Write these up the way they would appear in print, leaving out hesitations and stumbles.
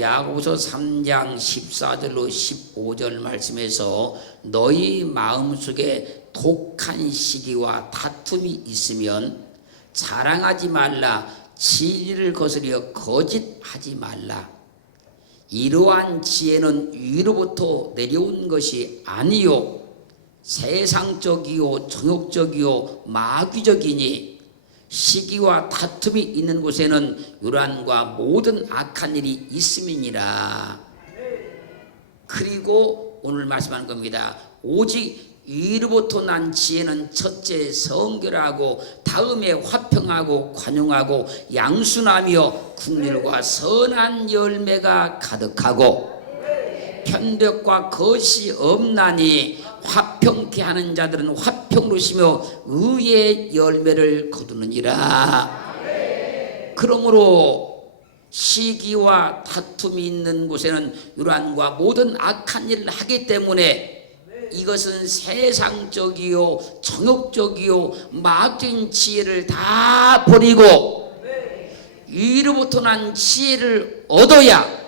야고보서 3장 14절로 15절 말씀에서 너희 마음속에 독한 시기와 다툼이 있으면 자랑하지 말라. 진리를 거스려 거짓하지 말라. 이러한 지혜는 위로부터 내려온 것이 아니요 세상적이요 정욕적이요 마귀적이니 시기와 다툼이 있는 곳에는 요란과 모든 악한 일이 있음이니라. 그리고 오늘 말씀하는 겁니다. 오직 위로부터 난 지혜는 첫째 성결하고 다음에 화평하고 관용하고 양순하며 긍휼과 선한 열매가 가득하고 편벽과 거짓이 없나니 화평케 하는 자들은 화평로시며 의의 열매를 거두느니라. 그러므로 시기와 다툼이 있는 곳에는 요란과 모든 악한 일을 하기 때문에 이것은 세상적이요 정욕적이요 마귀적인 지혜를 다 버리고 위로부터 난 지혜를 얻어야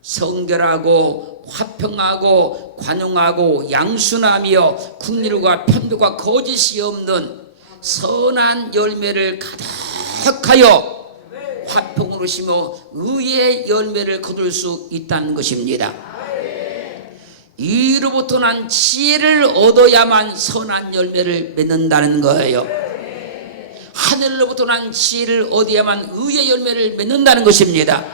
성결하고 화평하고 관용하고 양순하며 긍휼과 편도가 거짓이 없는 선한 열매를 가득하여 화평으로 심어 의의 열매를 거둘 수 있다는 것입니다. 위로부터 난 지혜를 얻어야만 선한 열매를 맺는다는 거예요. 하늘로부터 난 지혜를 얻어야만 의의 열매를 맺는다는 것입니다.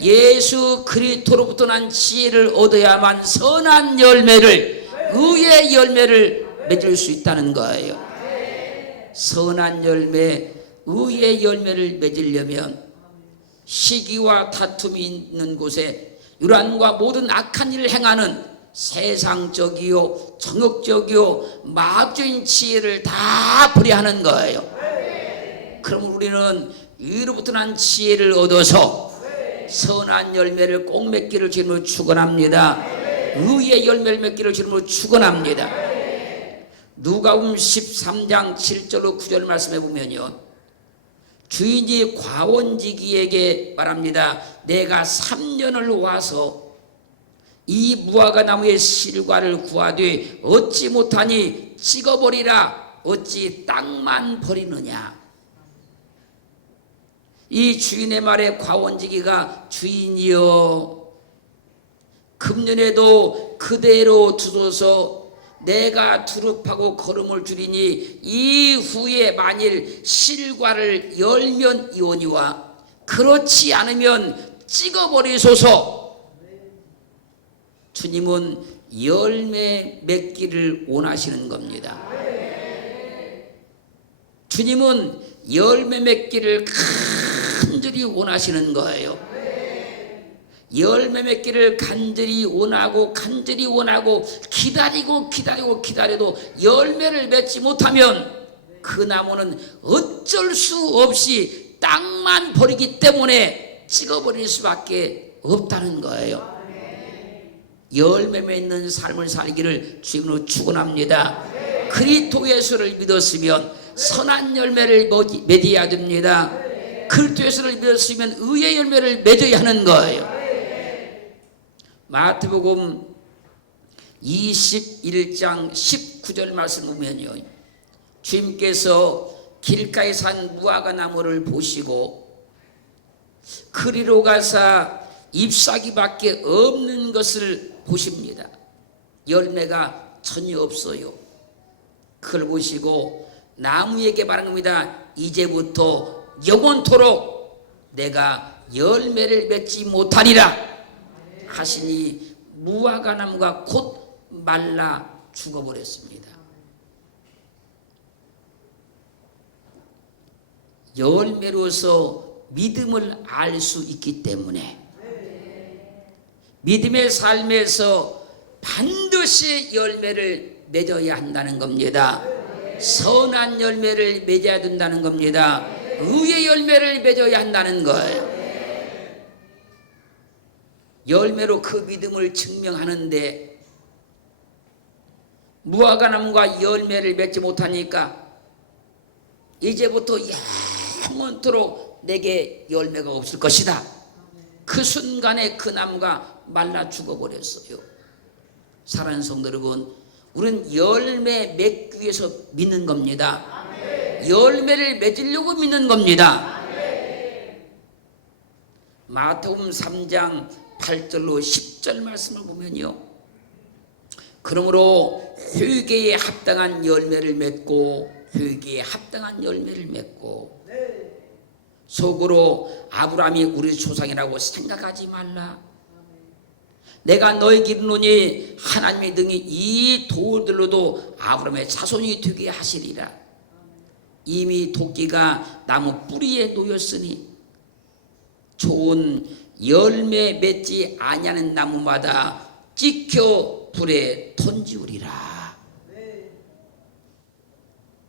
예수 그리스도로부터 난 지혜를 얻어야만 선한 열매를 의의 열매를 맺을 수 있다는 거예요. 선한 열매, 의의 열매를 맺으려면 시기와 다툼이 있는 곳에 유란과 모든 악한 일을 행하는 세상적이요 정욕적이요 마귀적인 지혜를 다 버려하는 거예요. 그럼 우리는 위로부터 난 지혜를 얻어서 선한 열매를 꼭 맺기를 주님으로 축원합니다. 의의 열매를 맺기를 주님으로 축원합니다. 누가복음 13장 7절로 9절 말씀해 보면요, 주인이 과원지기에게 말합니다. 내가 3년을 와서 이 무화과 나무의 실과를 구하되 얻지 못하니 찍어버리라. 어찌 땅만 버리느냐. 이 주인의 말에 과원지기가 주인이여 금년에도 그대로 두소서 내가 두릅하고 거름을 줄이니 이후에 만일 실과를 열면 이오니와 그렇지 않으면 찍어버리소서. 주님은 열매 맺기를 원하시는 겁니다. 주님은 열매 맺기를 간절히 원하시는 거예요. 열매 맺기를 간절히 원하고 기다려도 열매를 맺지 못하면 그 나무는 어쩔 수 없이 땅만 버리기 때문에 찍어버릴 수밖에 없다는 거예요. 열매 맺는 삶을 살기를 주님으로 축원합니다. 그리스도 예수를 믿었으면 선한 열매를 맺어야 됩니다. 그리스도 예수를 믿었으면 의의 열매를 맺어야 하는 거예요. 마태복음 21장 19절 말씀 보면요, 주님께서 길가에 산 무화과 나무를 보시고 그리로 가사 잎사귀밖에 없는 것을 보십니다. 열매가 전혀 없어요. 그걸 보시고 나무에게 말한 겁니다. 이제부터 영원토록 내가 열매를 맺지 못하리라 하시니 무화과 나무가 곧 말라 죽어버렸습니다. 열매로서 믿음을 알 수 있기 때문에 믿음의 삶에서 반드시 열매를 맺어야 한다는 겁니다. 선한 열매를 맺어야 된다는 겁니다. 의의 열매를 맺어야 한다는 거예요. 열매로 그 믿음을 증명하는데 무화과 나무가 열매를 맺지 못하니까 이제부터 영원토록 내게 열매가 없을 것이다. 그 순간에 그 나무가 말라 죽어버렸어요. 사랑하는 성도 여러분, 우리는 열매 맺기 위해서 믿는 겁니다. 열매를 맺으려고 믿는 겁니다. 마태복음 3장 8절로 10절 말씀을 보면요, 그러므로 회개에 합당한 열매를 맺고 회개에 합당한 열매를 맺고 속으로 아브라함이 우리 조상이라고 생각하지 말라. 내가 너에게 이르노니 하나님의 등이 이 돌들로도 아브라함의 자손이 되게 하시리라. 이미 도끼가 나무 뿌리에 놓였으니 좋은 열매 맺지 아니하는 나무마다 찍혀 불에 던지우리라.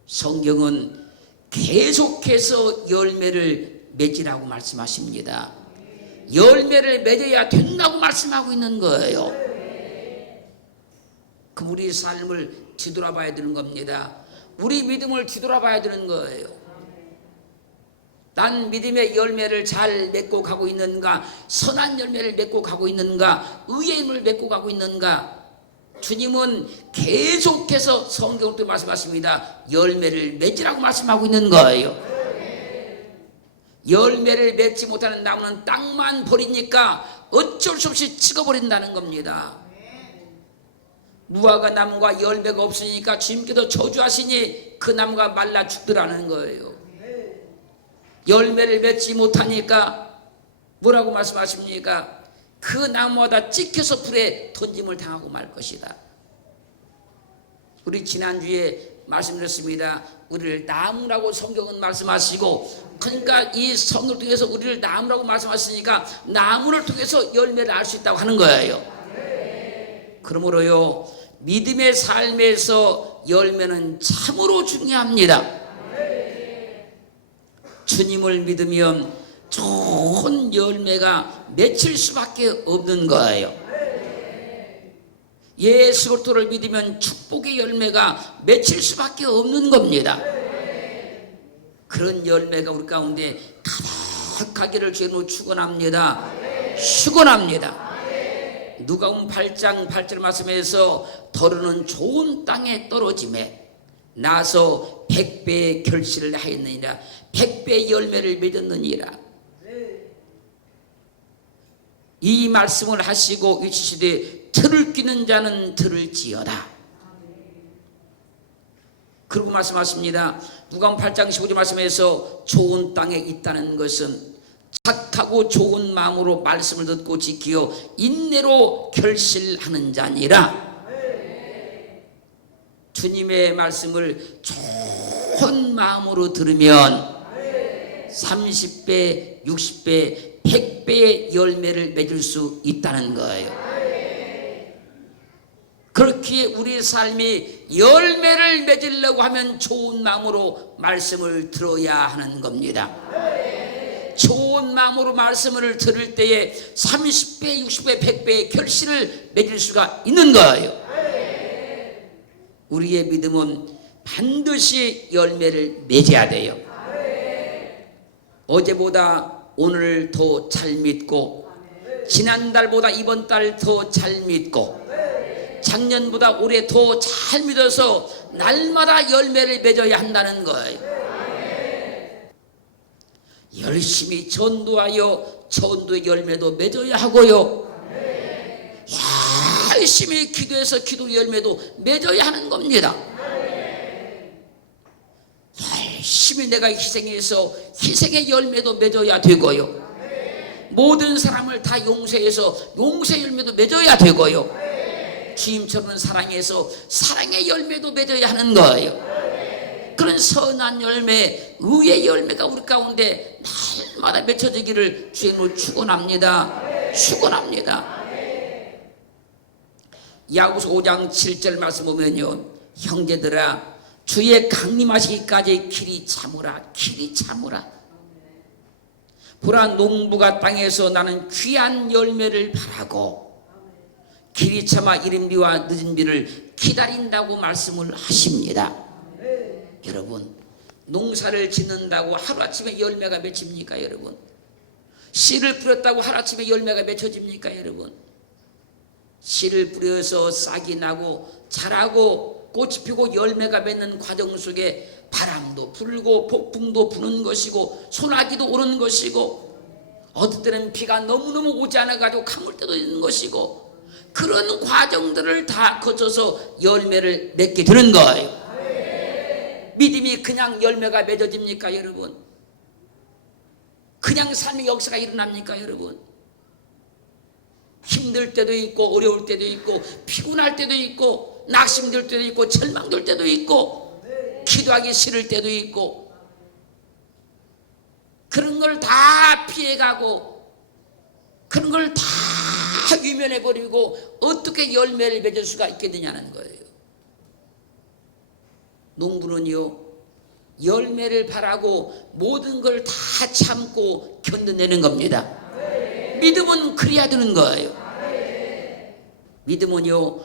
성경은 계속해서 열매를 맺으라고 말씀하십니다. 열매를 맺어야 된다고 말씀하고 있는 거예요. 그럼 우리 삶을 뒤돌아봐야 되는 겁니다. 우리 믿음을 뒤돌아봐야 되는 거예요. 난 믿음의 열매를 잘 맺고 가고 있는가? 선한 열매를 맺고 가고 있는가? 의의 힘을 맺고 가고 있는가? 주님은 계속해서 성경을 또 말씀하십니다. 열매를 맺으라고 말씀하고 있는 거예요. 열매를 맺지 못하는 나무는 땅만 버리니까 어쩔 수 없이 찍어버린다는 겁니다. 무화과 나무가 열매가 없으니까 주님께서 저주하시니 그 나무가 말라 죽더라는 거예요. 열매를 맺지 못하니까 뭐라고 말씀하십니까? 그 나무마다 찍혀서 불에 던짐을 당하고 말 것이다. 우리 지난주에 말씀드렸습니다. 우리를 나무라고 성경은 말씀하시고, 그러니까 이 성경을 통해서 우리를 나무라고 말씀하시니까 나무를 통해서 열매를 알 수 있다고 하는 거예요. 그러므로요, 믿음의 삶에서 열매는 참으로 중요합니다. 주님을 믿으면 좋은 열매가 맺힐 수밖에 없는 거예요. 예수 그리스도를 믿으면 축복의 열매가 맺힐 수밖에 없는 겁니다. 그런 열매가 우리 가운데 가득하기를 주님으로 축원합니다. 축원합니다. 누가복음 8장 8절 말씀에서 더러는 좋은 땅에 떨어짐에 나서 100배의 결실을 하였느니라. 100배의 열매를 맺었느니라. 이 말씀을 하시고 외치시되 들을 끼는 자는 들을지어다. 그리고 말씀하십니다. 누가복음 8장 15절 말씀에서 좋은 땅에 있다는 것은 착하고 좋은 마음으로 말씀을 듣고 지키어 인내로 결실하는 자니라. 주님의 말씀을 좋은 마음으로 들으면 30배, 60배, 100배의 열매를 맺을 수 있다는 거예요. 그렇기에 우리 삶이 열매를 맺으려고 하면 좋은 마음으로 말씀을 들어야 하는 겁니다. 좋은 마음으로 말씀을 들을 때에 30배, 60배, 100배의 결실을 맺을 수가 있는 거예요. 우리의 믿음은 반드시 열매를 맺어야 돼요. 어제보다 오늘 더 잘 믿고, 지난달보다 이번 달 더 잘 믿고, 작년보다 올해 더 잘 믿어서 날마다 열매를 맺어야 한다는 거예요. 열심히 전도하여 전도의 열매도 맺어야 하고요, 열심히 기도해서 기도 열매도 맺어야 하는 겁니다. 열심히 내가 희생해서 희생의 열매도 맺어야 되고요, 모든 사람을 다 용서해서 용서의 열매도 맺어야 되고요, 주님처럼 사랑해서 사랑의 열매도 맺어야 하는 거예요. 그런 선한 열매, 의의 열매가 우리 가운데 날마다 맺혀지기를 주님으로 축원합니다. 축원합니다. 야고보서 5장 7절 말씀 보면요, 형제들아 주의 강림하시기까지 길이 참으라. 길이 참으라. 보라, 농부가 땅에서 나는 귀한 열매를 바라고 길이 참아 이른 비와 늦은 비를 기다린다고 말씀을 하십니다. 여러분, 농사를 짓는다고 하루아침에 열매가 맺힙니까? 여러분, 씨를 뿌렸다고 하루아침에 열매가 맺혀집니까 여러분? 씨를 뿌려서 싹이 나고 자라고 꽃이 피고 열매가 맺는 과정 속에 바람도 불고 폭풍도 부는 것이고 소나기도 오는 것이고 어떨 때는 비가 너무너무 오지 않아가지고 가물 때도 있는 것이고 그런 과정들을 다 거쳐서 열매를 맺게 되는 거예요. 믿음이 그냥 열매가 맺어집니까 여러분? 그냥 삶의 역사가 일어납니까 여러분? 힘들 때도 있고 어려울 때도 있고 피곤할 때도 있고 낙심될 때도 있고 절망될 때도 있고 기도하기 싫을 때도 있고 그런 걸 다 피해가고 그런 걸 다 위면해버리고 어떻게 열매를 맺을 수가 있겠느냐는 거예요. 농부는요 열매를 바라고 모든 걸 다 참고 견뎌내는 겁니다. 믿음은 그래야 되는 거예요. 믿음은요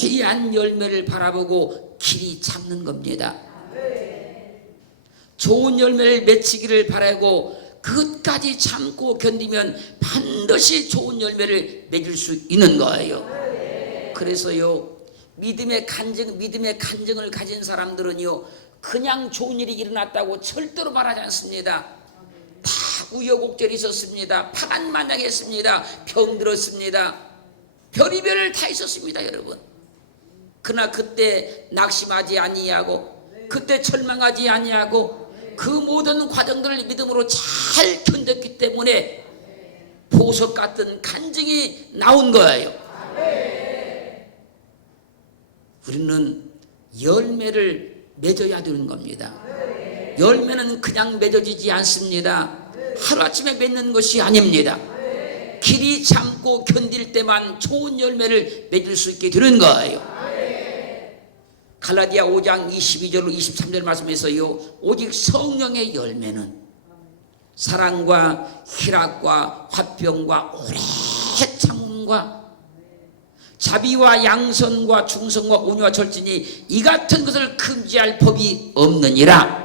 귀한 열매를 바라보고 길이 참는 겁니다. 좋은 열매를 맺히기를 바라고 그것까지 참고 견디면 반드시 좋은 열매를 맺을 수 있는 거예요. 그래서요 믿음의 간증을 가진 사람들은요 그냥 좋은 일이 일어났다고 절대로 말하지 않습니다. 다 우여곡절이 있었습니다. 파란만장했습니다. 병들었습니다. 별의별 다 있었습니다 여러분. 그러나 그때 낙심하지 아니하고 그때 절망하지 아니하고 그 모든 과정들을 믿음으로 잘 견뎠기 때문에 보석 같은 간증이 나온 거예요. 우리는 열매를 맺어야 되는 겁니다. 열매는 그냥 맺어지지 않습니다. 하루아침에 맺는 것이 아닙니다. 길이 참고 견딜 때만 좋은 열매를 맺을 수 있게 되는 거예요. 갈라디아 5장 22절로 23절 말씀에서요 오직 성령의 열매는 사랑과 희락과 화평과 오래 참음과 자비와 양선과 충성과 온유와 절제니 이 같은 것을 금지할 법이 없느니라.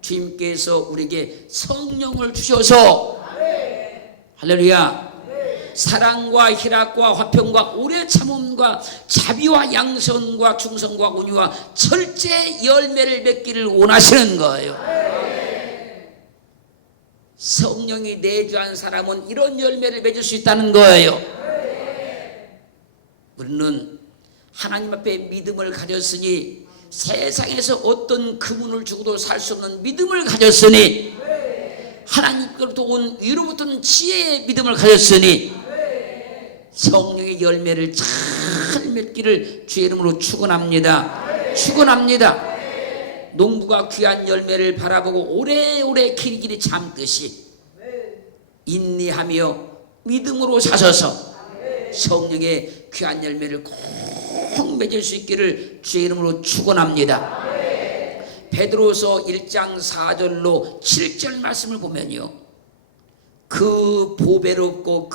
주님께서 우리에게 성령을 주셔서 할렐루야 사랑과 희락과 화평과 오래 참음과 자비와 양선과 충성과 온유와 절제 열매를 맺기를 원하시는 거예요. 성령이 내주한 사람은 이런 열매를 맺을 수 있다는 거예요. 우리는 하나님 앞에 믿음을 가졌으니 세상에서 어떤 금은을 주고도 살 수 없는 믿음을 가졌으니 하나님께로부터 온 위로부터 지혜의 믿음을 가졌으니 성령의 열매를 잘 맺기를 주의 이름으로 축원합니다. 축원합니다. 농부가 귀한 열매를 바라보고 오래오래 길이 참듯이 인내하며 믿음으로 사셔서 성령의 귀한 열매를 꼭 맺을 수 있기를 주의 이름으로 축원합니다. 베드로서 1장 4절로 7절 말씀을 보면요 그 보배롭고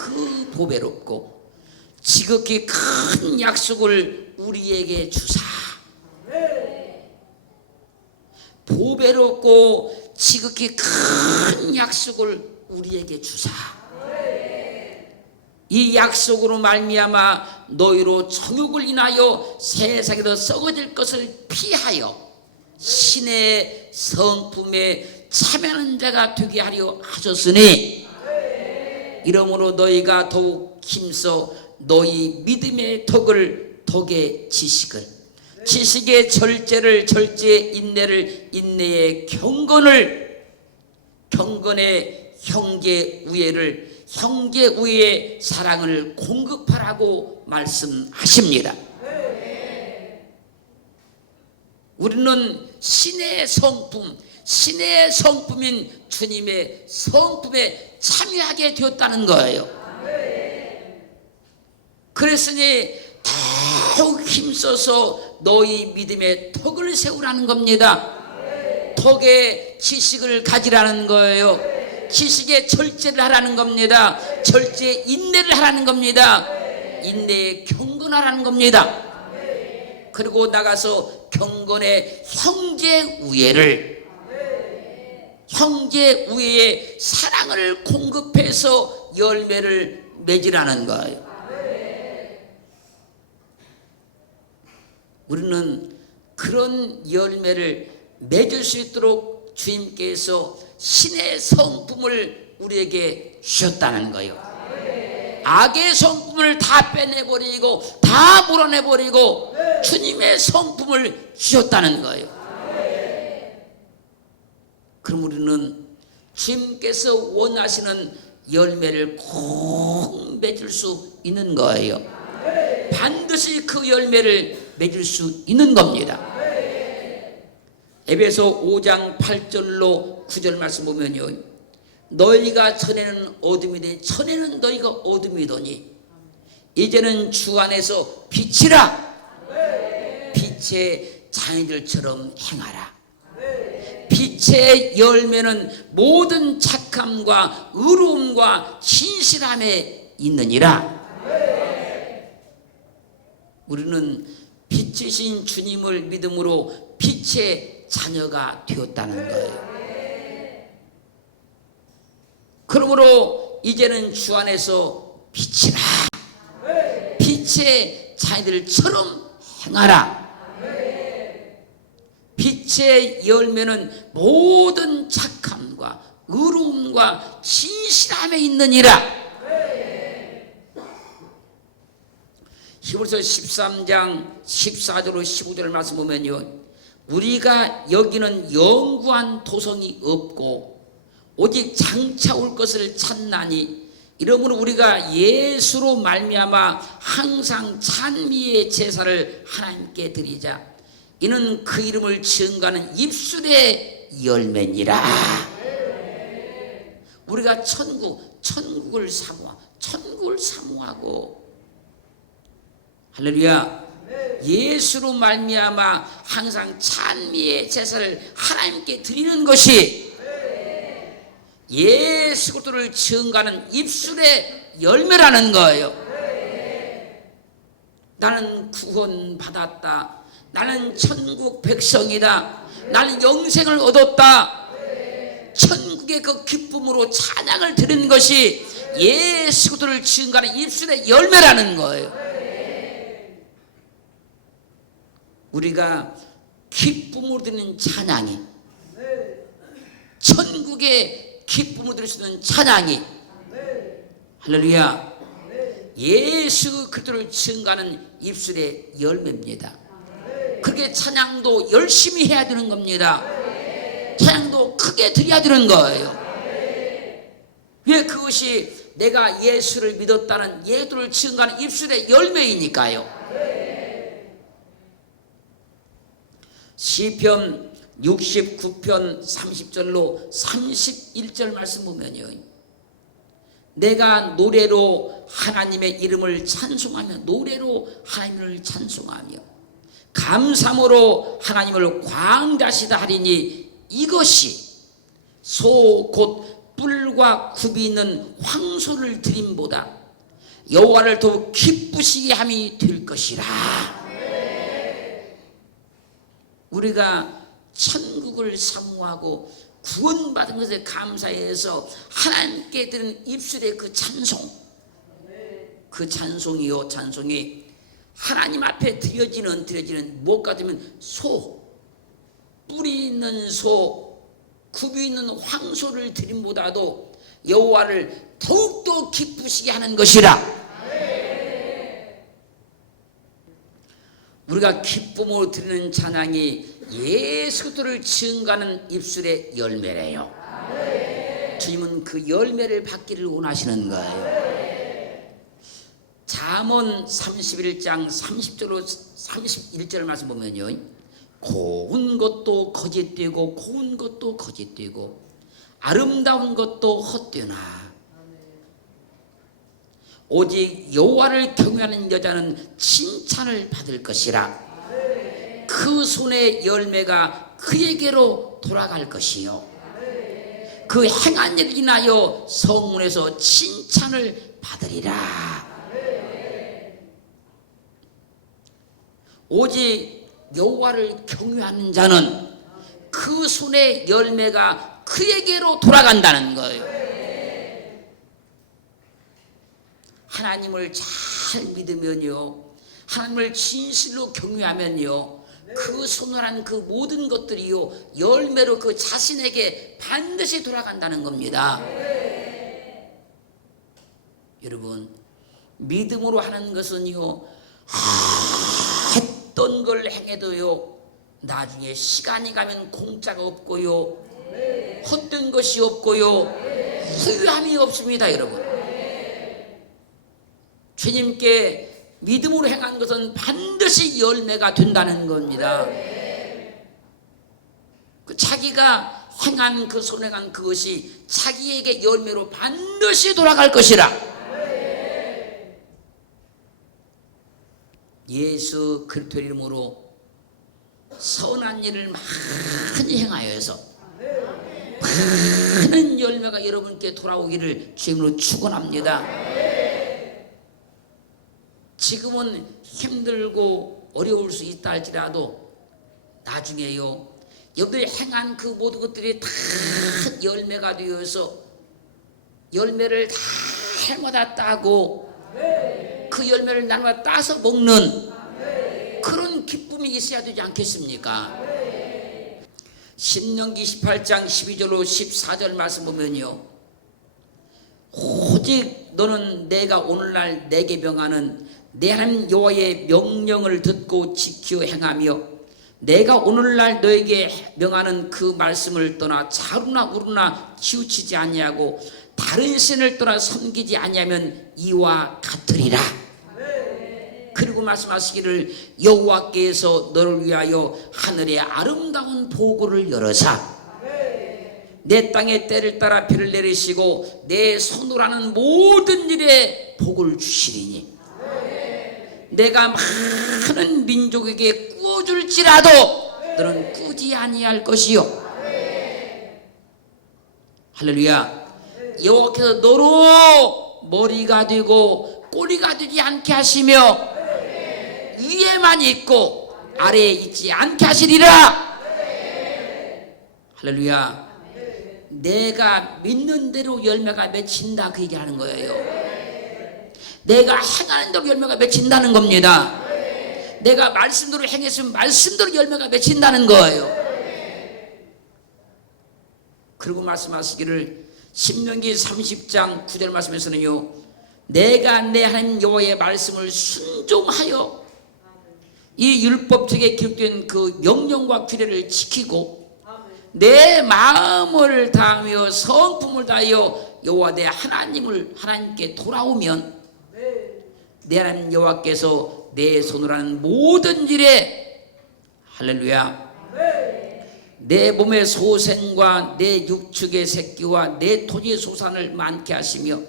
지극히 큰 약속을 우리에게 주사 보배롭고 지극히 큰 약속을 우리에게 주사 이 약속으로 말미암아 너희로 정욕을 인하여 세상에서 썩어질 것을 피하여 신의 성품에 참여하는 자가 되게 하려 하셨으니 이러므로 너희가 더욱 힘써 너희 믿음의 덕의 지식을 지식의 절제를 절제의 인내를 인내의 경건의 형제 우애의 사랑을 공급하라고 말씀하십니다. 우리는 신의 성품인 주님의 성품에 참여하게 되었다는 거예요. 그랬으니 더욱 힘써서 너희 믿음의 덕을 세우라는 겁니다. 덕의 지식을 가지라는 거예요. 지식의 절제를 하라는 겁니다. 절제의 인내를 하라는 겁니다. 인내의 경건하라는 겁니다. 그리고 나가서 경건의 형제 우애를 형제 우애의 사랑을 공급해서 열매를 맺으라는 거예요. 우리는 그런 열매를 맺을 수 있도록 주님께서 신의 성품을 우리에게 주셨다는 거예요. 악의 성품을 다 빼내버리고 다 몰아내버리고 주님의 성품을 주셨다는 거예요. 그럼 우리는 주님께서 원하시는 열매를 꼭 맺을 수 있는 거예요. 반드시 그 열매를 맺을 수 있는 겁니다. 에베소 5장 8절로 9절 말씀 보면요, 너희가 전에는 어둠이더니 전에는 너희가 어둠이더니 이제는 주 안에서 빛이라. 빛의 자녀들처럼 행하라. 빛의 열매는 모든 착함과 의로움과 진실함에 있느니라. 우리는 빛이신 주님을 믿음으로 빛의 자녀가 되었다는 거예요. 그러므로 이제는 주 안에서 빛이라. 빛의 자녀들처럼 행하라. 빛의 열매는 모든 착함과 의로움과 진실함에 있느니라. 히브리서 13장 14절로 15절 말씀 보면요, 우리가 여기는 영구한 도성이 없고 오직 장차 올 것을 찾나니 이러므로 우리가 예수로 말미암아 항상 찬미의 제사를 하나님께 드리자. 이는 그 이름을 증거하는 입술의 열매니라. 우리가 천국을 사모하고 할렐루야. 예수로 말미암아 항상 찬미의 제사를 하나님께 드리는 것이 예수 그리스도를 증거하는 입술의 열매라는 거예요. 나는 구원받았다. 나는 천국 백성이다. 나는 영생을 얻었다. 천국의 그 기쁨으로 찬양을 드리는 것이 예수 그리스도를 증거하는 입술의 열매라는 거예요. 우리가 기쁨으로 드리는 찬양이, 천국의 기쁨으로 드릴 수 있는 찬양이, 할렐루야, 예수 그리스도를 증거하는 입술의 열매입니다. 그렇게 찬양도 열심히 해야 되는 겁니다. 찬양도 크게 드려야 되는 거예요. 왜? 그것이 내가 예수를 믿었다는 예수를 증거하는 입술의 열매이니까요. 시편 69편 30절로 31절 말씀 보면요, 내가 노래로 하나님의 이름을 찬송하며 노래로 하나님을 찬송하며 감사함으로 하나님을 광대하시다 하리니 이것이 소 곧 뿔과 굽이 있는 황소를 드림보다 여호와를 더욱 기쁘시게 함이 될 것이라. 우리가 천국을 사모하고 구원받은 것에 감사해서 하나님께 드리는 입술의 그 찬송, 그 찬송이요, 찬송이 하나님 앞에 드려지는 무엇 같으면 소, 뿔이 있는 소, 굽이 있는 황소를 드림보다도 여호와를 더욱더 기쁘시게 하는 것이라. 우리가 기쁨으로 드리는 찬양이 예수 그리스도를 증거하는 입술의 열매래요. 주님은 그 열매를 받기를 원하시는 거예요. 잠언 31장 30절로 31절 말씀 보면요, 고운 것도 거짓되고 고운 것도 거짓되고 아름다운 것도 헛되나 오직 여호와를 경외하는 여자는 칭찬을 받을 것이라. 그 손의 열매가 그에게로 돌아갈 것이요 그 행한 일을 인하여 성문에서 칭찬을 받으리라. 오직 여호와를 경외하는 자는 그 손의 열매가 그에게로 돌아간다는 거예요. 하나님을 잘 믿으면요, 하나님을 진실로 경외하면요, 그 손을한 그 모든 것들이요 열매로 그 자신에게 반드시 돌아간다는 겁니다. 여러분, 믿음으로 하는 것은요, 했던 걸 행해도요 나중에 시간이 가면 공짜가 없고요, 헛된 것이 없고요, 후회함이 없습니다. 여러분, 주님께 믿음으로 행한 것은 반드시 열매가 된다는 겁니다. 자기가 행한 그 손행한 그것이 자기에게 열매로 반드시 돌아갈 것이라. 예수 그리스도의 이름으로 선한 일을 많이 행하여서 많은 열매가 여러분께 돌아오기를 주님으로 축원합니다. 지금은 힘들고 어려울 수 있다 할지라도 나중에요 여러분들이 행한 그 모든 것들이 다 열매가 되어서 열매를 다 해마다 따고 그 열매를 나눠 따서 먹는 그런 기쁨이 있어야 되지 않겠습니까? 신명기 18장 12절로 14절 말씀 보면요, 오직 너는 내가 오늘날 내게 명하는 내 하나님 여호와의 명령을 듣고 지켜 행하며 내가 오늘날 너에게 명하는 그 말씀을 떠나 자루나 우루나 치우치지 아니하고 다른 신을 떠나 섬기지 아니하면 이와 같으리라. 그리고 말씀하시기를 여호와께서 너를 위하여 하늘의 아름다운 보고를 열어사 내 땅에 때를 따라 비를 내리시고 내 손으로 하는 모든 일에 복을 주시리니 내가 많은 민족에게 꾸어줄지라도 너는 꾸지 아니할 것이요. 할렐루야. 여호와께서 너로 머리가 되고 꼬리가 되지 않게 하시며 위에만 있고 아래에 있지 않게 하시리라. 할렐루야. 내가 믿는 대로 열매가 맺힌다 그 얘기하는 거예요. 내가 행하는 대로 열매가 맺힌다는 겁니다. 내가 말씀대로 행했으면 말씀대로 열매가 맺힌다는 거예요. 그리고 말씀하시기를 신명기 30장 9절 말씀에서는요, 내가 내 하나님 여호와의 말씀을 순종하여 이 율법책에 기록된 그 명령과 규례를 지키고 내 마음을 다하며 성품을 다하여 여호와 내 하나님께 돌아오면 내 하나님 여호와께서 내 손으로 하는 모든 일에 할렐루야 내 몸의 소생과 내 육축의 새끼와 내 토지의 소산을 많게 하시며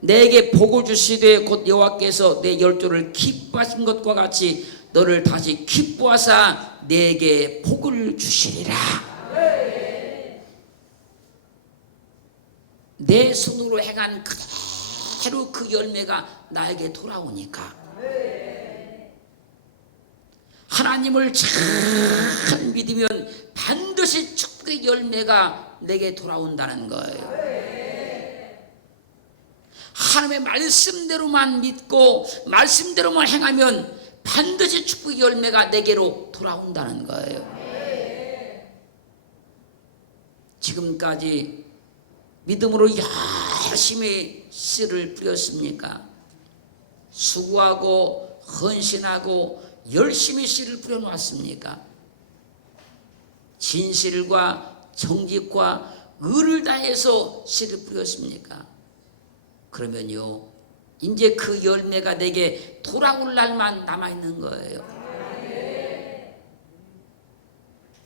내게 복을 주시되 곧 여호와께서 내 열조를 기뻐하신 것과 같이 너를 다시 기뻐하사 내게 복을 주시리라. 내 손으로 행한 그대로 그 열매가 나에게 돌아오니까 하나님을 잘 믿으면 반드시 축복의 열매가 내게 돌아온다는 거예요. 하나님의 말씀대로만 믿고 말씀대로만 행하면 반드시 축복의 열매가 내게로 돌아온다는 거예요. 지금까지 믿음으로 열심히 씨를 뿌렸습니까? 수고하고 헌신하고 열심히 씨를 뿌려놓았습니까? 진실과 정직과 의를 다해서 씨를 뿌렸습니까? 그러면요 이제 그 열매가 내게 돌아올 날만 남아있는 거예요.